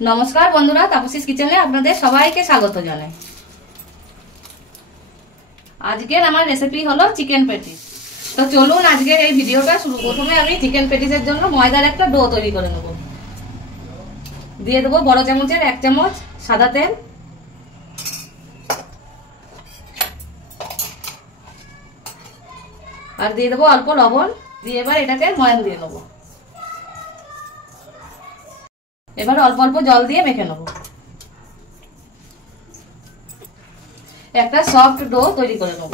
নমস্কার বন্ধুরা, তাপসীস কিচেনে আপনাদের সবাইকে স্বাগত জানাই। আজকের আমার রেসিপি হলো চিকেন পেটিস। তো চলুন আজকের এই ভিডিওটা শুরু। প্রথমে আমি চিকেন পেটিসের জন্য ময়দার একটা ডো তৈরি করে নেব। দিয়ে দেবো বড় চামচের 1 চামচ সাদা তেল, আর দিয়ে দেবো অল্প লবণ। দিয়ে এবার এটাকে ময়ান দিয়ে নেবো। এবার অল্প অল্প জল দিয়ে মেখে নেব। একটা সফট ডো তৈরি করে নেব।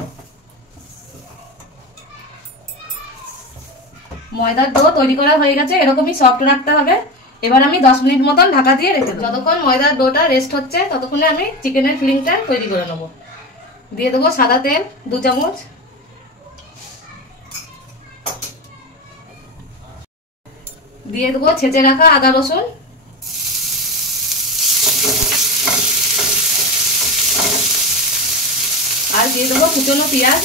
ময়দার ডো তৈরি করা হয়ে গেছে, এরকমই সফট রাখতে হবে। এবার আমি 10 মিনিট মতন ঢাকা দিয়ে রেখে দেব। যতক্ষণ ময়দার ডোটা রেস্ট হচ্ছে ততক্ষণে আমি চিকেনের ফিলিংটা তৈরি করে নেব। দিয়ে দেবো সাদা তেল 2 চামচ, দিয়ে দেবো ছেঁচে রাখা আদা রসুন, আর দিয়ে দেবো কুচনো পেঁয়াজ।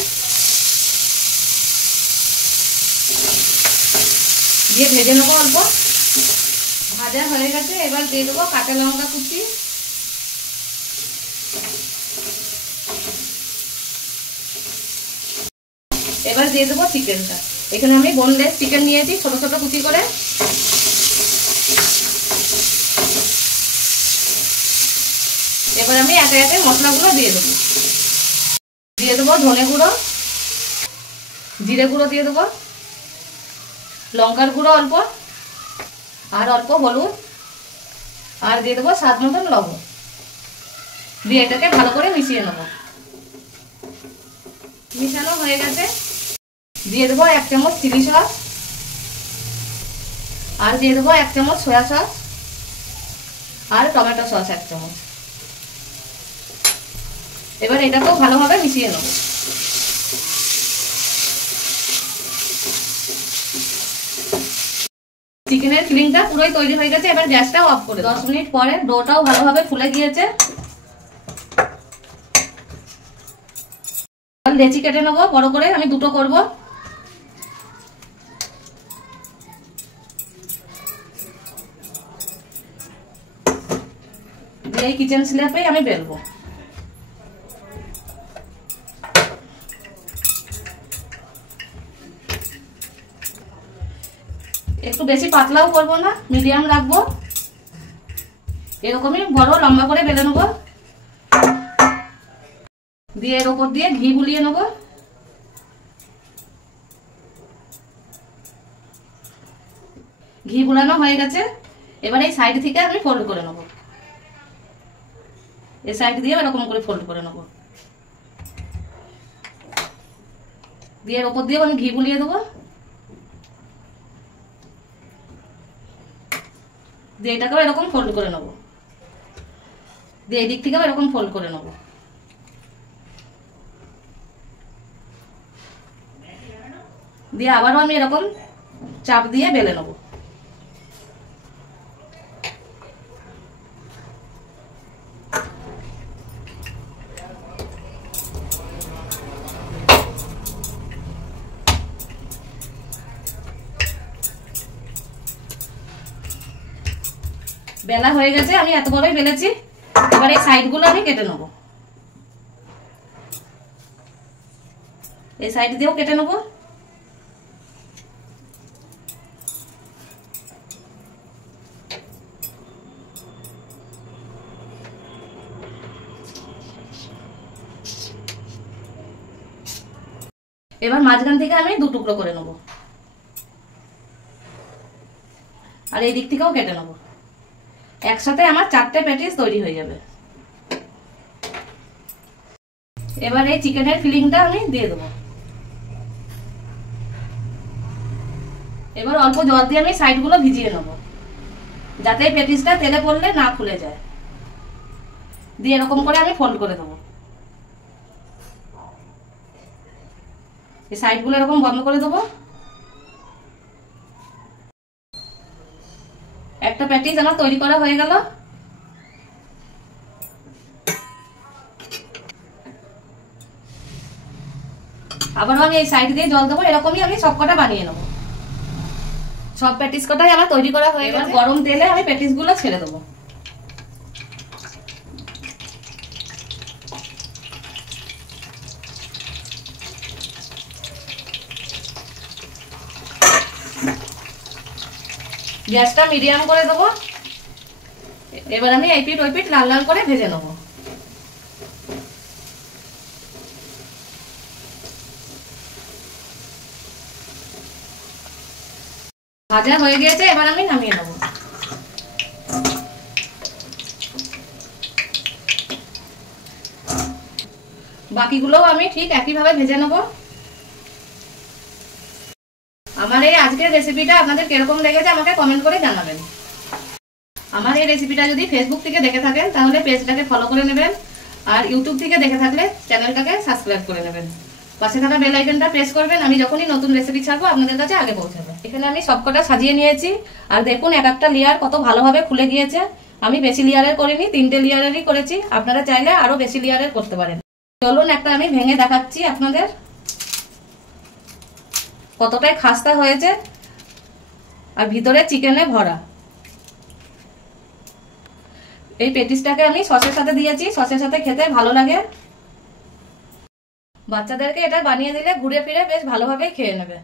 দিয়ে ভেজে নেবো অল্প। ভাজা হয়ে গেছে, এবার দিয়ে দেবো কাঁচা লঙ্কা কুচি, এবার দিয়ে দেবো চিকেনটা। এখানে আমি বোনলেস চিকেন নিয়েছি ছোট ছোট কুচি করে। এবার আমি একে একে মশলাগুলো দিয়ে দেবো। দিয়ে দেবো ধনে গুঁড়ো, জিরে গুঁড়ো দিয়ে দেবো, লঙ্কার গুঁড়ো অল্প, আর অল্প হলুদ, আর দিয়ে দেবো স্বাদ মতন লবণ। দিয়ে এটাকে ভালো করে মিশিয়ে নেব। মিশানো হয়ে গেছে, দিয়ে দেবো 1 চামচ চিলি সস, আর দিয়ে দেবো 1 চামচ সয়া সস, আর টমেটো সস 1 চামচ। এবার এটাকেও ভালোভাবে মিশিয়ে নেব। চিকেনের ফিলিংটা পুরোই তৈরি হয়ে গেছে। এবার গ্যাসটাও অফ করে 10 মিনিট পরে ডোটাও ভালোভাবে ফুলে গিয়েছে। লেচি কেটে নেবো বড় করে, আমি 2টো করব। এই কিচেন স্ল্যাপে আমি বেলবো। একটু বেশি পাতলাও করব না, মিডিয়াম রাখবো। এরকমই বড় লম্বা করে বেলে নেবো। দিয়ে এর উপর দিয়ে ঘি বুলিয়ে নেবো। ঘি বুলানো হয়ে গেছে, এবার এই সাইড থেকে আমি ফোল্ড করে নেবো। এই সাইড দিয়ে এরকম করে ফোল্ড করে নেবো। দিয়ে এর উপর দিয়ে আমি ঘি বুলিয়ে দেবো। দিয়ে এটাকেও এরকম ফোল্ড করে নেবো। দিয়ে এই দিক থেকেও এরকম ফোল্ড করে নেবো। দিয়ে আবারও আমি এরকম চাপ দিয়ে বেলে নেবো। বেলা হয়ে গেছে, আমি এত বড়ই বেলেছি। এবার এই সাইডগুলো আমি কেটে নেব। এই সাইড দিয়েও কেটে নেব। এবার মাঝখান থেকে আমি 2 টুকরো করে নেব, আর এই দিক থেকেও কেটে নেব। একসাথে আমার 4টে প্যাটিস তৈরি হয়ে যাবে। এবার এই চিকেনের ফিলিংটা আমি দিয়ে দেবো। এবার অল্প জল দিয়ে আমি সাইডগুলো ভিজিয়ে নেব, যাতে প্যাটিসটা তেলে পড়লে না খুলে যায়। দিয়ে এরকম করে আমি ফোল্ড করে দেবো। এই সাইডগুলো এরকম বন্ধ করে দেবো। একটা প্যাটিস আমার তৈরি করা হয়ে গেল। আবারও আমি এই সাইড দিয়ে জল দেবো। এরকমই আমি সবকটা বানিয়ে নেবো। সব প্যাটিস কটাই আমার তৈরি করা হয়ে গেছে। গরম তেলে আমি প্যাটিস গুলো ছেড়ে দেবো। গ্যাসটা মিডিয়াম করে দেবো। এবার আমি এই পিঠ ওই পিঠ লাল লাল করে ভেজে নেবো। ভাজা হয়ে গিয়েছে, এবার আমি নামিয়ে নেবো। বাকিগুলোও আমি ঠিক একইভাবে ভেজে নেবো। আমার এই আজকের রেসিপিটা আপনাদের কিরকম লেগেছে আমাকে কমেন্ট করে জানাবেন। আমার এই রেসিপিটা যদি ফেসবুক থেকে দেখে থাকেন তাহলে পেজটাকে ফলো করে নেবেন, আর ইউটিউব থেকে দেখে থাকলে চ্যানেলটাকে সাবস্ক্রাইব করে নেবেন। পাশে থাকা বেল আইকনটা প্রেস করবেন, আমি যখনই নতুন রেসিপি ছাড়বো আপনাদের কাছে আগে পৌঁছাবে। এখানে আমি সবকটা সাজিয়ে নিয়েছি, আর দেখুন এক একটা লেয়ার কত ভালোভাবে খুলে গিয়েছে। আমি বেশি লেয়ারের করিনি, 3টে লেয়ারেরই করেছি, আপনারা চাইলে আরো বেশি লেয়ারের করতে পারেন। চলুন একটা আমি ভেঙে দেখাচ্ছি আপনাদের কতটাই খাস্তা হয়েছে, আর ভিতরে চিকেনে ভরা। এই পেটিসটাকে আমি সসের সাথে দিয়েছি, সসের সাথে খেতে ভালো লাগে। বাচ্চাদেরকে এটা বানিয়ে দিলে ঘুরে ফিরে বেশ ভালোভাবেই খেয়ে নেবে।